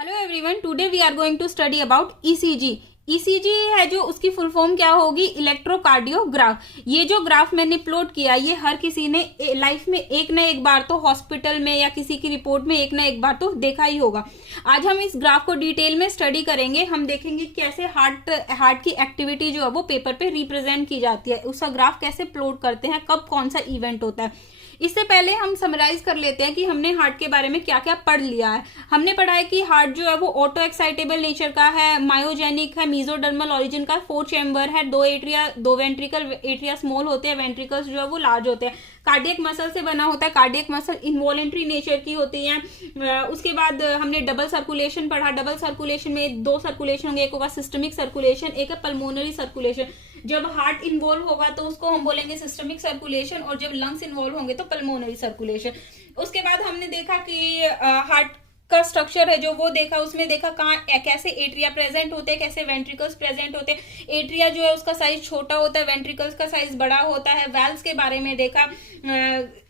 Hello everyone, today we are going to study about ECG. ECG है जो उसकी full form क्या होगी, इलेक्ट्रोकार्डियोग्राफ। ये जो ग्राफ मैंने प्लॉट किया, ये हर किसी ने लाइफ में एक ना एक बार तो हॉस्पिटल में या किसी की रिपोर्ट में एक ना एक बार तो देखा ही होगा। आज हम इस ग्राफ को डिटेल में स्टडी करेंगे। हम देखेंगे कैसे हार्ट की एक्टिविटी जो है वो पेपर पे रिप्रेजेंट की जाती है, उसका ग्राफ कैसे प्लॉट करते हैं, कब कौन सा इवेंट होता है। इससे पहले हम समराइज कर लेते हैं कि हमने हार्ट के बारे में क्या क्या पढ़ लिया है। हमने पढ़ा है कि हार्ट जो है वो ऑटो एक्साइटेबल नेचर का है, मायोजेनिक है, मीजोडर्मल ओरिजिन का, 4 चैम्बर है, 2 एट्रिया, 2 वेंट्रिकल, एट्रिया स्मॉल होते हैं, वेंट्रिकल्स जो है वो लार्ज होते हैं। कार्डियक मसल से बना होता है, कार्डियक मसल इनवॉलेंट्री नेचर की होती है। उसके बाद हमने डबल सर्कुलेशन पढ़ा। डबल सर्कुलेशन में 2 सर्कुलेशन होंगे, एक होगा सिस्टमिक सर्कुलेशन, एक है पल्मोनरी सर्कुलेशन। जब हार्ट इन्वॉल्व होगा तो उसको हम बोलेंगे सिस्टमिक सर्कुलेशन, और जब लंग्स इन्वॉल्व होंगे तो पल्मोनरी सर्कुलेशन। उसके बाद हमने देखा कि हार्ट का स्ट्रक्चर है जो वो देखा, उसमें देखा कहाँ कैसे एट्रिया प्रेजेंट होते हैं, कैसे वेंट्रिकल्स प्रेजेंट होते हैं। एट्रिया जो है उसका साइज छोटा होता है, वेंट्रिकल्स का साइज बड़ा होता है। वेल्व्स के बारे में देखा,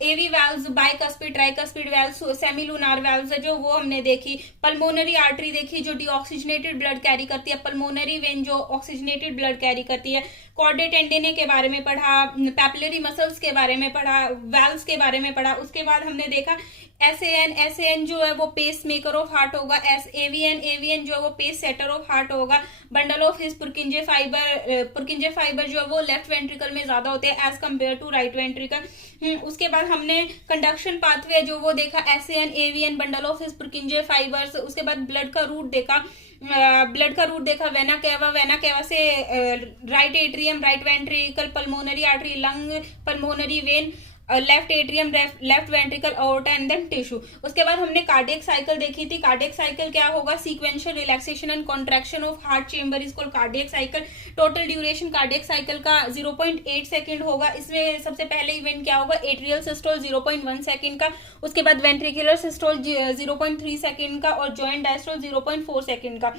AV valves, bicuspid, tricuspid valves, semilunar valves है जो वो हमने देखी। पल्मोनरी आर्टरी देखी जो डीऑक्सीजनेटेड ब्लड कैरी करती है, पल्मोनरी वेन जो ऑक्सीजनेटेड ब्लड कैरी करती है। कॉर्डेट टेंडिने के बारे में पढ़ा, पैपिलरी मसल्स के बारे में पढ़ा, वेल्व्स के बारे में पढ़ा। उसके बाद हमने देखा एसएएन जो है वो पेस मेकर ऑफ हार्ट होगा, एवीएन जो है वो पेस सेटर ऑफ हार्ट होगा। Bundle of His Purkinje fibre जो है वो लेफ्ट वेंट्रिकल में ज्यादा होते हैं as compare to right ventricle. उसके बाद हमने कंडक्शन पाथवे जो वो देखा, AVN, bundle of His Purkinje fibres. उसके बाद ब्लड का रूट देखा, वेना केवा से right atrium, right ventricle, pulmonary artery, lung, pulmonary vein, left atrium, left ventricle, aorta and then tissue. उसके बाद हमने कार्डियक साइकिल देखी थी। कार्डियक साइकिल क्या होगा, sequential relaxation and contraction of heart chamber is called cardiac cycle. Total duration cardiac cycle का 0.8 second होगा। इसमें सबसे पहले इवेंट क्या होगा, एट्रियल सिस्टोल 0.1 सेकंड का, उसके बाद वेंट्रिकुलर सिस्टोल 0.3 सेकंड का, और जॉइंट डायस्टोल 0.4 सेकंड का।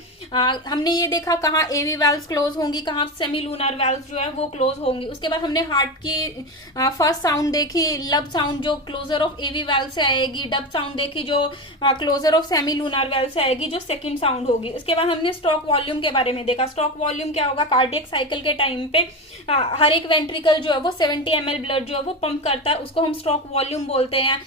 हमने ये देखा कहाँ एवी वेल्व्स क्लोज होंगी, कहाँ सेमीलुनार वेल्व्स जो है वो क्लोज होंगी। उसके बाद हमने हार्ट की फर्स्ट साउंड देखी, लब साउंड जो क्लोजर ऑफ एवी वेल्व से आएगी। डब साउंड देखी जो क्लोजर ऑफ सेमीलुनार वेल्व से आएगी, जो सेकंड साउंड होगी। उसके बाद हमने स्ट्रोक वॉल्यूम के बारे में देखा। स्ट्रोक वॉल्यूम क्या होगा, कार्डियक साइकिल के टाइम पे हर एक वेंट्रिकल जो है वो 70 ml ब्लड जो है वो पंप करता है, उसको हम स्ट्रोक वॉल्यूम बोलते हैं।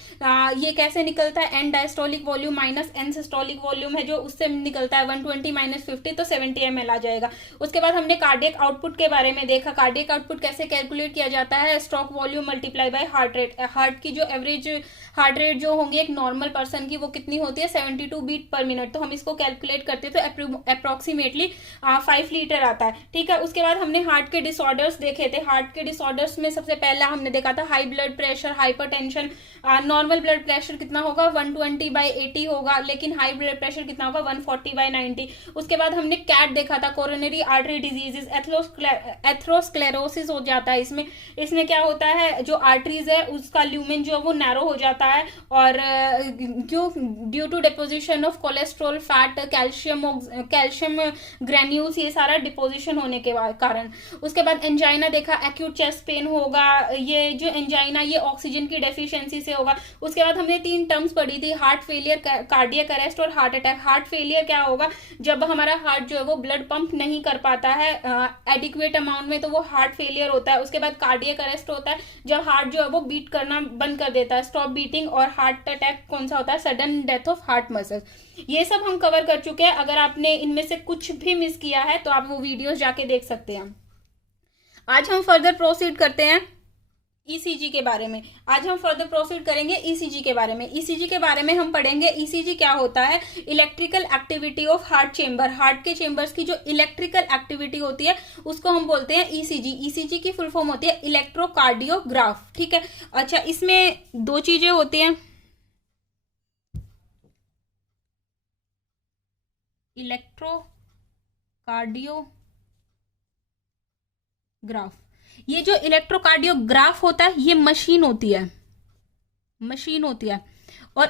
ये कैसे निकलता है, end diastolic volume minus end systolic volume है जो उससे निकलता है 120 माइनस 50 तो 70 ml आ जाएगा। उसके बाद हमने कार्डियक आउटपुट के बारे में देखा। कार्डियक आउटपुट कैसे कैलकुलेट किया जाता है, stroke volume multiply by heart rate. Heart की जो एवरेज हार्ट रेट जो होंगी एक नॉर्मल पर्सन की, वो कितनी होती है, 72 बीट पर मिनट। तो हम इसको कैलकुलेट करते हैं तो अप्रोक्सीमेटली 5 लीटर आता है। ठीक है। उसके बाद हमने हार्ट के डिसऑर्डर्स देखे थे। हार्ट के डिसऑर्डर्स में सबसे पहला हमने देखा था high blood pressure, hypertension. Normal blood pressure कितना होगा, 120/80 होगा, लेकिन हाई ब्लड प्रेशर कितना होगा, 140/90। उसके बाद हमने कैट देखा था, कोरोनरी आर्टरी डिजीजेस, एथरोस्क्लेरोसिस हो जाता है इसमें क्या होता है, जो आर्टरीज है उसका ल्यूमेन जो है वो नैरो हो जाता है, और क्यों, due to deposition of cholesterol, fat, calcium granules, ये सारा डिपोजिशन होने के कारण। उसके बाद एंजाइना देखा, एक्यूट चेस्ट पेन होगा। ये जो एंजाइना ये ऑक्सीजन की डेफिशिएंसी से होगा। उसके बाद हमने 3 टर्म्स पढ़ी थी, हार्ट फेलियर, कार्डियक अरेस्ट और हार्ट अटैक। हार्ट फेलियर क्या होगा, जब हमारा हार्ट जो है वो ब्लड पंप नहीं कर पाता है एडिक्वेट अमाउंट में, तो वो हार्ट फेलियर होता है। उसके बाद कार्डियक अरेस्ट होता है जब हार्ट जो है वो बीट करना बंद कर देता है, स्टॉप बीटिंग। और हार्ट अटैक कौन सा होता है, sudden death of heart muscle. ये सब हम कवर कर चुके हैं। अगर आपने इनमें से कुछ भी मिस किया है तो आप वो वीडियोस जाके देख सकते हैं। आज हम फर्दर प्रोसीड करते हैं ईसीजी के बारे में। आज हम फर्दर प्रोसीड करेंगे ईसीजी के बारे में। ईसीजी के बारे में हम पढ़ेंगे ईसीजी क्या होता है, electrical activity of heart chamber. Heart के चेंबर्स की जो इलेक्ट्रिकल एक्टिविटी होती है उसको हम बोलते हैं ईसीजी। ईसीजी की फुल फॉर्म होती है इलेक्ट्रोकार्डियोग्राफ। ठीक है। अच्छा, इसमें 2 चीजें होती हैं, इलेक्ट्रोकार्डियोग्राफ। ये जो इलेक्ट्रोकार्डियोग्राफ होता है ये मशीन होती है, और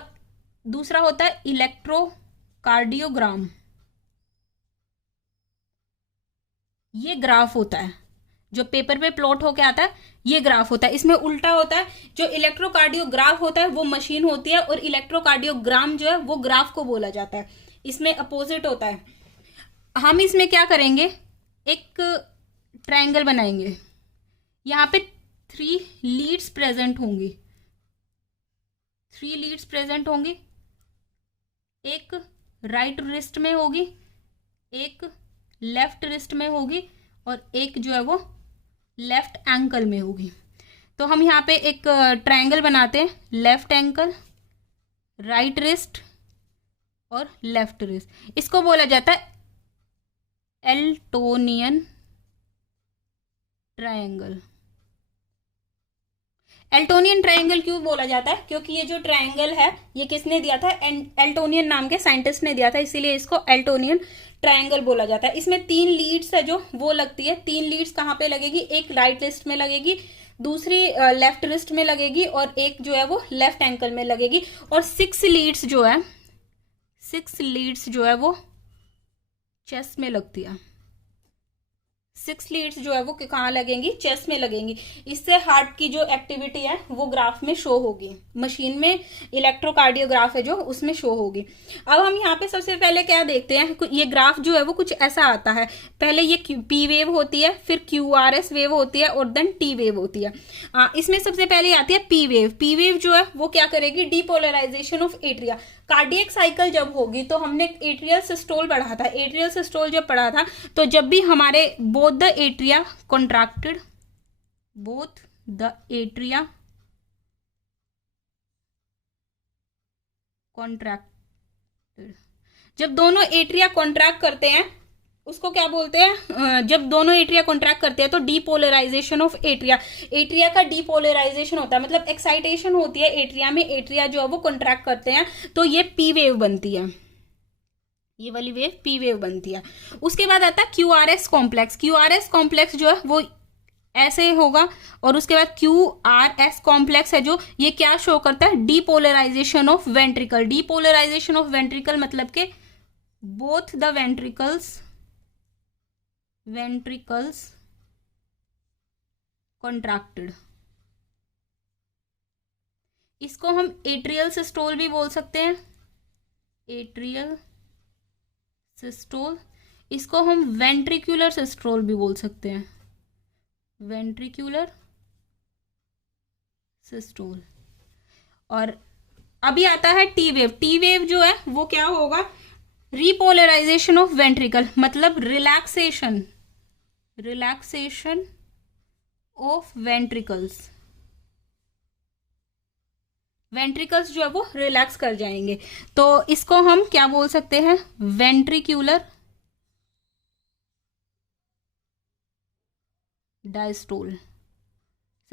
दूसरा होता है इलेक्ट्रोकार्डियोग्राम, ये ग्राफ होता है जो पेपर पे प्लॉट होके आता है, ये ग्राफ होता है। इसमें उल्टा होता है, जो इलेक्ट्रोकार्डियोग्राफ होता है वो मशीन होती है, और इलेक्ट्रोकार्डियोग्राम जो है वो ग्राफ को बोला जाता है। इसमें अपोजिट होता है। हम इसमें क्या करेंगे, एक ट्रायंगल बनाएंगे। यहाँ पे 3 लीड्स प्रेजेंट होंगी, 3 लीड्स प्रेजेंट होंगी। एक राइट रिस्ट में होगी, एक लेफ्ट रिस्ट में होगी, और एक जो है वो लेफ्ट एंकल में होगी। तो हम यहाँ पे एक ट्रायंगल बनाते हैं, लेफ्ट एंकल, राइट रिस्ट और लेफ्ट रिस्ट। इसको बोला जाता है एल्टोनियन ट्रायंगल। एल्टोनियन ट्रायंगल क्यों बोला जाता है, क्योंकि ये जो ट्रायंगल है ये किसने दिया था, एल्टोनियन नाम के साइंटिस्ट ने दिया था, इसीलिए इसको एल्टोनियन ट्रायंगल बोला जाता है। इसमें 3 लीड्स है जो वो लगती है। 3 लीड्स कहाँ पे लगेगी, एक राइट रिस्ट में लगेगी, दूसरी लेफ्ट रिस्ट में लगेगी, और एक जो है वो लेफ्ट एंकल में लगेगी। और 6 लीड्स जो है, 6 लीड्स जो है वो चेस्ट में लगती है। 6 लीड्स जो है वो कहाँ लगेंगी, चेस्ट में लगेंगी। इससे हार्ट की जो एक्टिविटी है वो ग्राफ में शो होगी, मशीन में इलेक्ट्रोकार्डियोग्राफ है जो उसमें शो होगी। अब हम यहाँ पे सबसे पहले क्या देखते हैं, ये ग्राफ जो है वो कुछ ऐसा आता है। पहले ये पी वेव होती है, फिर QRS वेव होती है, और देन टी वेव होती है। इसमें सबसे पहले आती है पी वेव। पी वेव जो है वो क्या करेगी, depolarisation of atria. Cardiac cycle जब होगी तो हमने एट्रियल सिस्टोल पढ़ा था। एट्रियल सिस्टोल जब पढ़ा था तो जब भी हमारे both the atria contracted, both the atria contracted, जब दोनों एट्रिया कॉन्ट्रैक्ट करते हैं उसको क्या बोलते हैं, जब दोनों एट्रिया कॉन्ट्रैक्ट करते हैं तो डीपोलराइजेशन ऑफ एट्रिया, एट्रिया का डीपोलराइजेशन होता है, मतलब एक्साइटेशन होती है एट्रिया में, एट्रिया जो है वो कॉन्ट्रैक्ट करते हैं, तो ये पी वेव बनती है, ये वाली वेव पी वेव बनती है। उसके बाद आता है QRS कॉम्प्लेक्स। QRS कॉम्प्लेक्स जो है वो ऐसे होगा, और उसके बाद QRS कॉम्प्लेक्स है जो ये क्या शो करता है, depolarisation of ventricle. Depolarisation of ventricle मतलब के बोथ द वेंट्रिकल्स कॉन्ट्रैक्टेड। इसको हम एट्रियल सिस्टोल भी बोल सकते हैं, एट्रियल सिस्टोल। इसको हम वेंट्रिकुलर सिस्टोल भी बोल सकते हैं, वेंट्रिकुलर सिस्टोल। और अभी आता है टी वेव। टी वेव जो है वो क्या होगा, रिपोलराइजेशन ऑफ वेंट्रिकल, मतलब रिलैक्सेशन ऑफ वेंट्रिकल्स। वेंट्रिकल्स जो है वो रिलैक्स कर जाएंगे, तो इसको हम क्या बोल सकते हैं, वेंट्रिकुलर डायस्टोल।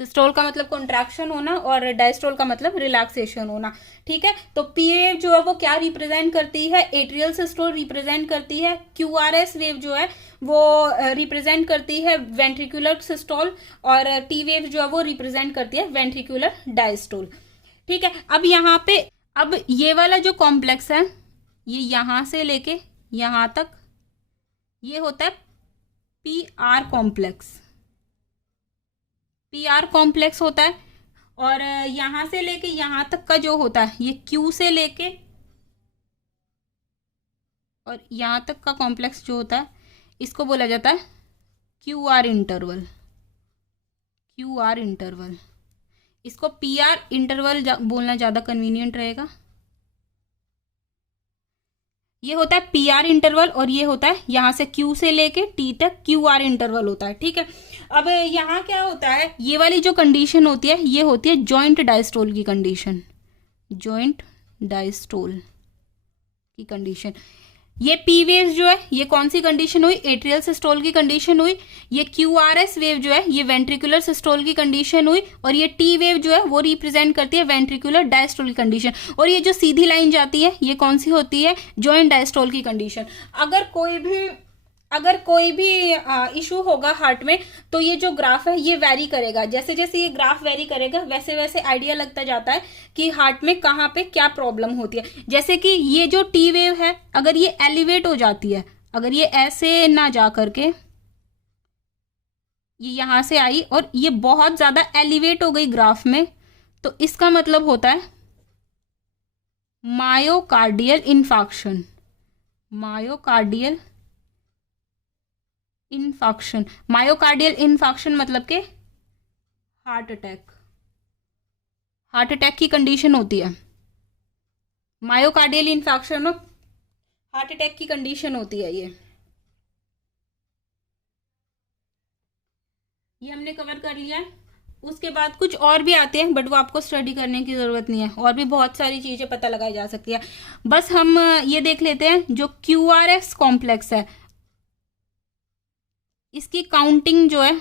सिस्टोल का मतलब कॉन्ट्रैक्शन होना और डायस्टोल का मतलब रिलैक्सेशन होना। ठीक है, तो पी वेव जो है वो क्या रिप्रेजेंट करती है, एट्रियल सिस्टोल रिप्रेजेंट करती है। QRS वेव जो है वो रिप्रेजेंट करती है वेंट्रिकुलर सिस्टोल, और टी वेव जो है वो रिप्रेजेंट करती है वेंट्रिकुलर डायस्टोल। ठीक है, अब यहाँ पे अब ये वाला जो कॉम्प्लेक्स है ये यहां से लेके यहां तक ये होता है PR कॉम्प्लेक्स। PR कॉम्प्लेक्स होता है, और यहां से लेके यहां तक का जो होता है ये Q से लेके और यहां तक का कॉम्प्लेक्स जो होता है इसको बोला जाता है QR इंटरवल। QR इंटरवल, इसको PR इंटरवल बोलना ज्यादा कन्वीनियंट रहेगा। ये होता है PR इंटरवल, और ये होता है यहां से Q से लेके T तक QR इंटरवल होता है। ठीक है, अब यहाँ क्या होता है, ये वाली जो कंडीशन होती है ये होती है जॉइंट डायस्टोल की कंडीशन, जॉइंट डायस्टोल की कंडीशन। ये पी वेव जो है ये कौन सी कंडीशन हुई, एट्रियल सिस्टोल की कंडीशन हुई। ये QRS वेव जो है ये वेंट्रिकुलर सिस्टोल की कंडीशन हुई, और ये टी वेव जो है वो रिप्रेजेंट करती है वेंट्रिकुलर डायस्टोल की कंडीशन। और ये जो सीधी लाइन जाती है ये कौन सी होती है, जॉइंट डायस्टोल की कंडीशन। अगर कोई भी इशू होगा हार्ट में तो ये जो ग्राफ है ये वेरी करेगा। जैसे जैसे ये ग्राफ वेरी करेगा वैसे वैसे आइडिया लगता जाता है कि हार्ट में कहाँ पे क्या प्रॉब्लम होती है। जैसे कि ये जो टी वेव है अगर ये एलिवेट हो जाती है, अगर ये ऐसे ना जा करके ये यहां से आई और ये बहुत ज्यादा एलिवेट हो गई ग्राफ में, तो इसका मतलब होता है myocardial infarction. Myocardial infarction. Myocardial infarction मतलब के हार्ट अटैक, हार्ट अटैक की कंडीशन होती है। मायोकार्डियल इन्फाक्शन हार्ट अटैक की कंडीशन होती है। ये हमने कवर कर लिया है। उसके बाद कुछ और भी आते हैं, बट वो आपको स्टडी करने की जरूरत नहीं है, और भी बहुत सारी चीजें पता लगाई जा सकती है। बस हम ये देख लेते हैं जो QRS कॉम्प्लेक्स है, इसकी काउंटिंग जो है,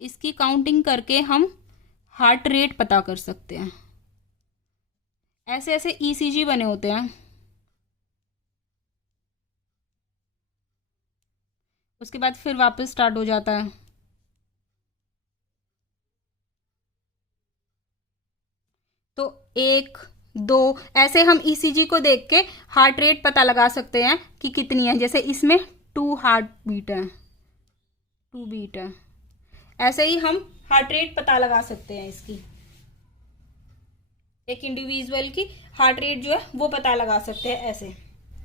इसकी काउंटिंग करके हम हार्ट रेट पता कर सकते हैं। ऐसे ऐसे ECG बने होते हैं। उसके बाद फिर वापस स्टार्ट हो जाता है। तो 1 2 ऐसे हम ECG को देख के हार्ट रेट पता लगा सकते हैं कि कितनी है। जैसे इसमें 2 हार्ट बीट है, 2 बीट है। ऐसे ही हम हार्ट रेट पता लगा सकते हैं इसकी, एक इंडिविजुअल की हार्ट रेट जो है वो पता लगा सकते हैं ऐसे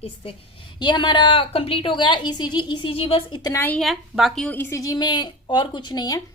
इससे। ये हमारा कंप्लीट हो गया ECG बस इतना ही है, बाकी ECG में और कुछ नहीं है।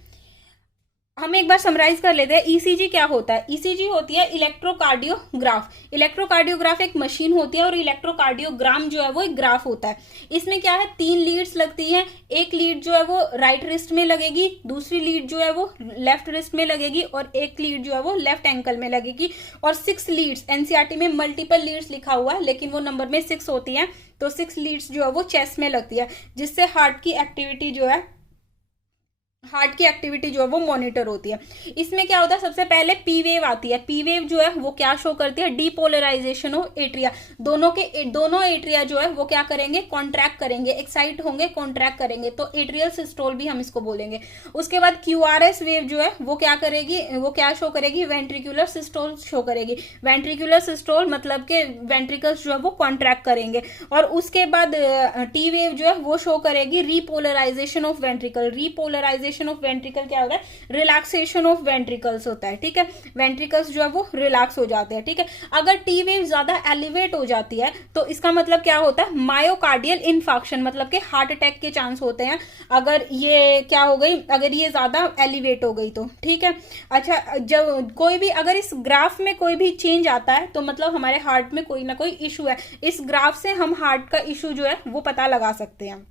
हम एक बार समराइज कर लेते हैं ECG क्या होता है। ECG होती है इलेक्ट्रोकार्डियोग्राफ। इलेक्ट्रोकार्डियोग्राफ एक मशीन होती है और इलेक्ट्रोकार्डियोग्राम जो है वो एक ग्राफ होता है। इसमें क्या है, 3 लीड्स लगती हैं। एक लीड जो है वो राइट रिस्ट में लगेगी, दूसरी लीड जो है वो लेफ्ट रिस्ट में लगेगी, और एक लीड जो है वो लेफ्ट एंकल में लगेगी। और 6 लीड्स, NCERT में मल्टीपल लीड्स लिखा हुआ है लेकिन वो नंबर में 6 होती है, तो 6 लीड्स जो है वो चेस्ट में लगती है, जिससे हार्ट की एक्टिविटी जो है वो मॉनिटर होती है। इसमें क्या होता है, सबसे पहले पी वेव आती है। पी वेव जो है वो क्या शो करती है, डीपोलराइजेशन ऑफ एट्रिया। दोनों एट्रिया जो है वो क्या करेंगे, कॉन्ट्रैक्ट करेंगे, एक्साइट होंगे, कॉन्ट्रैक्ट करेंगे, तो एट्रियल सिस्टोल भी हम इसको बोलेंगे। उसके बाद QRS वेव जो है वो क्या करेगी, वो क्या शो करेगी, वेंट्रिकुलर सिस्टोल शो करेगी। वेंट्रिकुलर सिस्टोल मतलब के वेंट्रिकल्स जो है वो कॉन्ट्रैक्ट करेंगे। और उसके बाद टी वेव जो है वो शो करेगी repolarisation of ventricle. Repolarisation of ventricle क्या होता है, रिलैक्सेशन ऑफ वेंट्रिकल्स होता है। ठीक है, वेंट्रिकल्स जो है वो रिलैक्स हो जाते हैं। ठीक है, अगर टी वेव ज्यादा एलिवेट हो जाती है तो इसका मतलब क्या होता है, मायोकार्डियल इन्फाक्शन, मतलब कि हार्ट अटैक के चांस होते हैं अगर ये क्या हो गई, अगर ये ज्यादा एलिवेट हो गई तो। ठीक है, अच्छा, जब कोई भी अगर इस ग्राफ में कोई भी चेंज आता है तो मतलब हमारे हार्ट में कोई ना कोई इशू है। इस ग्राफ से हम हार्ट का इशू जो है वो पता लगा सकते हैं।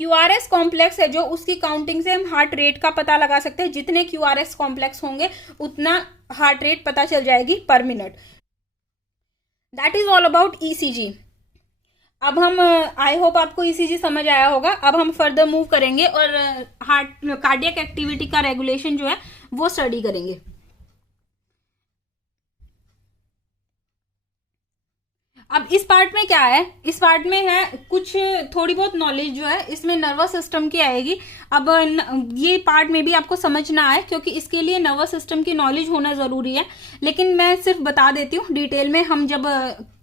QRS कॉम्प्लेक्स है जो, उसकी काउंटिंग से हम हार्ट रेट का पता लगा सकते हैं। जितने QRS कॉम्प्लेक्स होंगे उतना हार्ट रेट पता चल जाएगी पर minute. That is all about ECG। अब हम, आई होप आपको ECG समझ आया होगा। अब हम फर्दर मूव करेंगे और हार्ट कार्डियक एक्टिविटी का रेगुलेशन जो है वो स्टडी करेंगे। अब इस पार्ट में क्या है, इस पार्ट में है कुछ थोड़ी बहुत नॉलेज जो है इसमें नर्वस सिस्टम की आएगी। अब ये पार्ट में भी आपको समझना आए क्योंकि इसके लिए नर्वस सिस्टम की नॉलेज होना जरूरी है, लेकिन मैं सिर्फ बता देती हूँ डिटेल में। हम जब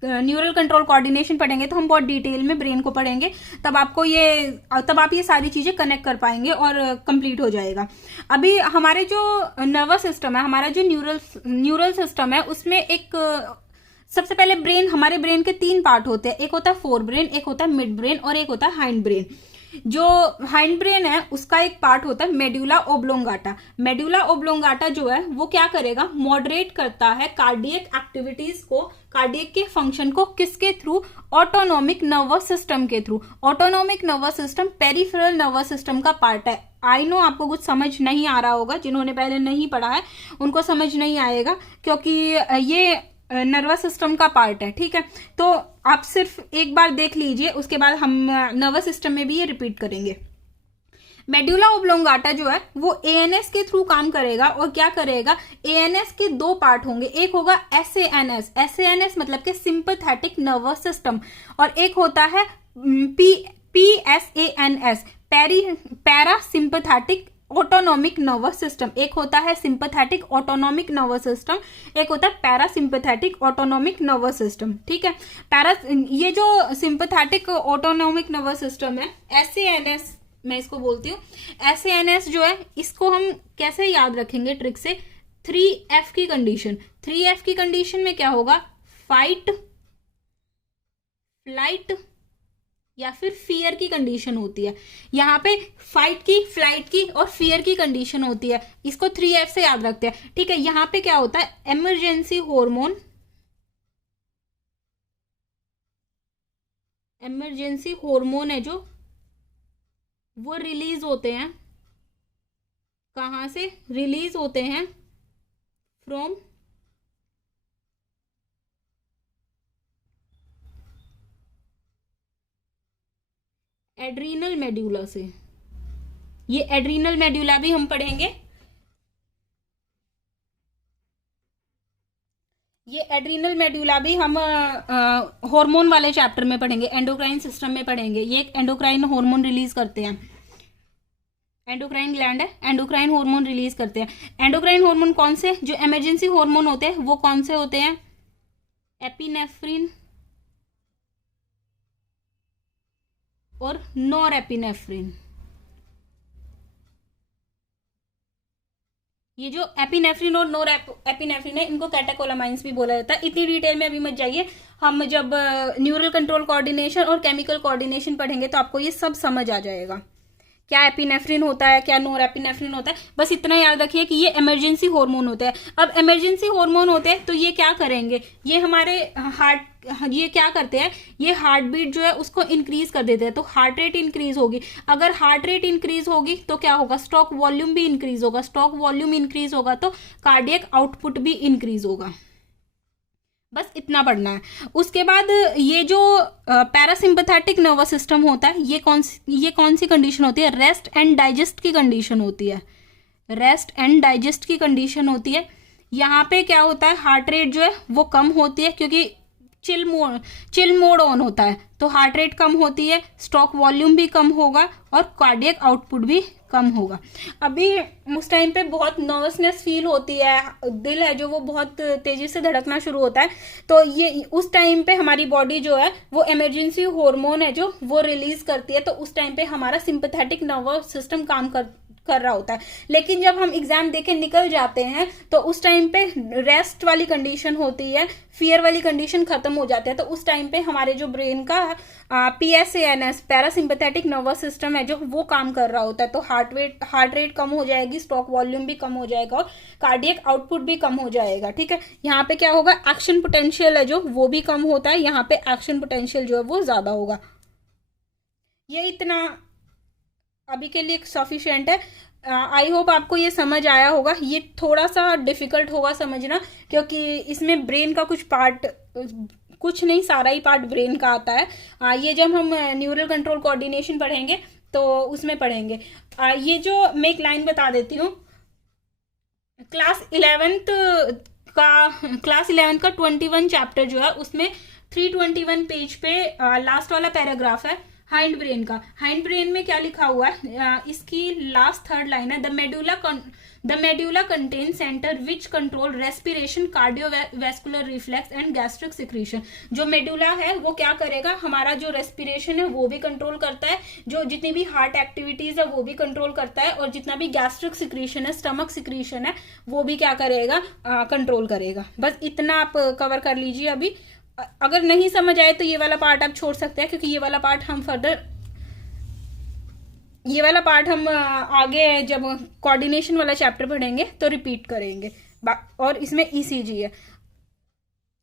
न्यूरल कंट्रोल कोऑर्डिनेशन पढ़ेंगे तो हम बहुत डिटेल में ब्रेन को पढ़ेंगे, तब आप ये सारी चीजें कनेक्ट कर पाएंगे और कंप्लीट हो जाएगा। अभी हमारे जो नर्वस सिस्टम है, हमारा जो न्यूरल सिस्टम है, उसमें एक सबसे पहले हमारे ब्रेन के 3 पार्ट होते हैं। एक होता है फोर ब्रेन, एक होता है मिड ब्रेन और एक होता है हाइंड ब्रेन। जो हाइंड ब्रेन है उसका एक पार्ट होता है मेडुला ओब्लोंगाटा। मेडुला ओब्लोंगाटा जो है वो क्या करेगा, मॉडरेट करता है कार्डियक एक्टिविटीज को, कार्डियक के फंक्शन को, किसके थ्रू, ऑटोनॉमिक नर्वस सिस्टम के through. Autonomic nervous system peripheral nervous system का पार्ट है। आई नो आपको कुछ समझ नहीं आ रहा होगा, जिन्होंने पहले नहीं पढ़ा है उनको समझ नहीं आएगा क्योंकि ये नर्वस सिस्टम का पार्ट है। ठीक है, तो आप सिर्फ एक बार देख लीजिए, उसके बाद हम नर्वस सिस्टम में भी ये रिपीट करेंगे। मेडुला ओब्लोंगाटा जो है वो ANS के थ्रू काम करेगा और क्या करेगा, ANS के 2 पार्ट होंगे। एक होगा SAS मतलब के सिंपैथेटिक नर्वस सिस्टम, और एक होता है PSANS para sympathetic autonomic nervous system. एक होता है सिंपैथेटिक ऑटोनॉमिक नर्वस सिस्टम, एक होता है पैरासिम्पैथेटिक ऑटोनॉमिक नर्वस सिस्टम। ठीक है, ये जो सिंपैथेटिक ऑटोनॉमिक नर्वस सिस्टम है, SAS मैं इसको बोलती हूँ। SAS जो है इसको हम कैसे याद रखेंगे ट्रिक से, 3F की कंडीशन। 3F की कंडीशन में क्या होगा, फाइट, फ्लाइट या फिर फियर की कंडीशन होती है। यहाँ पे फाइट की, फ्लाइट की और फियर की कंडीशन होती है। इसको 3F से याद रखते हैं, ठीक है। यहाँ पे क्या होता है, इमरजेंसी हार्मोन, इमरजेंसी हार्मोन है जो वो रिलीज होते हैं, कहाँ से रिलीज होते हैं, फ्रॉम एड्रीनल मेड्यूला से। ये एड्रीनल मेड्यूला भी हम पढ़ेंगे, ये एड्रीनल मेड्यूला भी हम हार्मोन वाले चैप्टर में पढ़ेंगे, एंडोक्राइन सिस्टम में पढ़ेंगे। ये एक एंडोक्राइन हार्मोन रिलीज करते हैं, एंडोक्राइन ग्लैंड है, एंडोक्राइन हार्मोन रिलीज करते हैं। एंडोक्राइन हार्मोन कौन से, जो इमरजेंसी हार्मोन होते हैं वो कौन से होते हैं, एपिनेफ्रिन और नॉर एपिनेफ्रिन। ये जो एपिनेफ्रिन और नॉर एपिनेफ्रिन है, इनको कैटेकोलामाइंस भी बोला जाता है। इतनी डिटेल में अभी मत जाइए, हम जब न्यूरल कंट्रोल कोऑर्डिनेशन और केमिकल कोऑर्डिनेशन पढ़ेंगे तो आपको ये सब समझ आ जाएगा, क्या एपिनेफ्रिन होता है, क्या नॉर एपिनेफ्रिन होता है। बस इतना याद रखिए कि ये इमरजेंसी हार्मोन होते हैं। अब इमरजेंसी हार्मोन होते हैं तो ये क्या करेंगे, ये हमारे हार्ट, ये क्या करते हैं, ये हार्ट बीट जो है उसको इंक्रीज कर देते हैं, तो हार्ट रेट इंक्रीज होगी। अगर हार्ट रेट इंक्रीज होगी तो क्या होगा, स्टॉक वॉल्यूम भी इंक्रीज होगा, स्टॉक वॉल्यूम इंक्रीज होगा तो कार्डियक आउटपुट भी इंक्रीज होगा। बस इतना पढ़ना है। उसके बाद ये जो पैरासिम्पथेटिक नर्वस सिस्टम होता है, ये कौन सी कंडीशन होती है, रेस्ट एंड डाइजेस्ट की कंडीशन होती है, रेस्ट एंड डाइजेस्ट की कंडीशन होती है। यहाँ पे क्या होता है, हार्ट रेट जो है वो कम होती है क्योंकि चिल मोड ऑन होता है, तो हार्ट रेट कम होती है, स्टॉक वॉल्यूम भी कम होगा और कार्डियक आउटपुट भी कम होगा। अभी उस टाइम पे बहुत नर्वसनेस फील होती है, दिल है जो वो बहुत तेजी से धड़कना शुरू होता है, तो ये उस टाइम पे हमारी बॉडी जो है वो इमरजेंसी हार्मोन है जो वो रिलीज करती है, तो उस टाइम पे हमारा सिंपैथेटिक नर्वस सिस्टम काम कर रहा होता है। लेकिन जब हम एग्जाम देके निकल जाते हैं तो उस टाइम पे रेस्ट वाली कंडीशन होती है, फियर वाली कंडीशन खत्म हो जाती है, तो उस टाइम पे हमारे जो ब्रेन का PSANS पैरासिम्पैथेटिक नर्वस सिस्टम है जो वो काम कर रहा होता है, तो हार्ट रेट कम हो जाएगी, स्टॉक वॉल्यूम भी कम हो जाएगा और कार्डियक आउटपुट भी कम हो जाएगा, ठीक है। यहाँ पे क्या होगा, एक्शन पोटेंशियल है जो वो भी कम होता है, यहाँ पे एक्शन पोटेंशियल जो है वो ज्यादा होगा। ये इतना अभी के लिए सफिशिएंट है। आई होप आपको ये समझ आया होगा। ये थोड़ा सा डिफिकल्ट होगा समझना क्योंकि इसमें ब्रेन का कुछ पार्ट, कुछ नहीं सारा ही पार्ट ब्रेन का आता है। ये जब हम न्यूरल कंट्रोल कोऑर्डिनेशन पढ़ेंगे तो उसमें पढ़ेंगे। ये जो मैं एक लाइन बता देती हूँ, क्लास 11th का 21 चैप्टर जो है उसमें 321 पेज पे लास्ट वाला पैराग्राफ है हाइंड ब्रेन का। हाइंड ब्रेन में क्या लिखा हुआ है, इसकी लास्ट थर्ड लाइन है, the medulla contain centre which control respiration, cardiovascular reflex and gastric secretion. जो मेडुला है वो क्या करेगा, हमारा जो रेस्पिरेशन है वो भी कंट्रोल करता है, जो जितनी भी हार्ट एक्टिविटीज है वो भी कंट्रोल करता है, और जितना भी गैस्ट्रिक सिक्रीशन है, स्टमक सिक्रीशन है, वो भी क्या करेगा, कंट्रोल करेगा। बस इतना आप कवर कर लीजिए। अभी अगर नहीं समझ आए तो ये वाला पार्ट आप छोड़ सकते हैं क्योंकि ये वाला पार्ट हम आगे जब कोऑर्डिनेशन वाला चैप्टर पढ़ेंगे तो रिपीट करेंगे। और इसमें ECG है।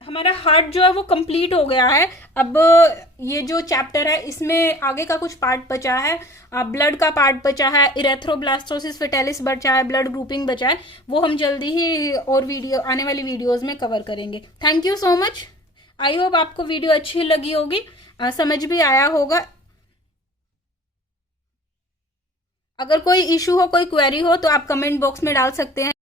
हमारा हार्ट जो है वो कंप्लीट हो गया है। अब ये जो चैप्टर है इसमें आगे का कुछ पार्ट बचा है, ब्लड का पार्ट बचा है, इरेथ्रोब्लास्टोसिस फेटालिस बचा है, ब्लड ग्रुपिंग बचा है, वो हम जल्दी ही और आने वाली वीडियोज में कवर करेंगे। Thank you so much. I hope आपको वीडियो अच्छी लगी होगी, समझ भी आया होगा। अगर कोई इशू हो, कोई क्वेरी हो तो आप कमेंट बॉक्स में डाल सकते हैं।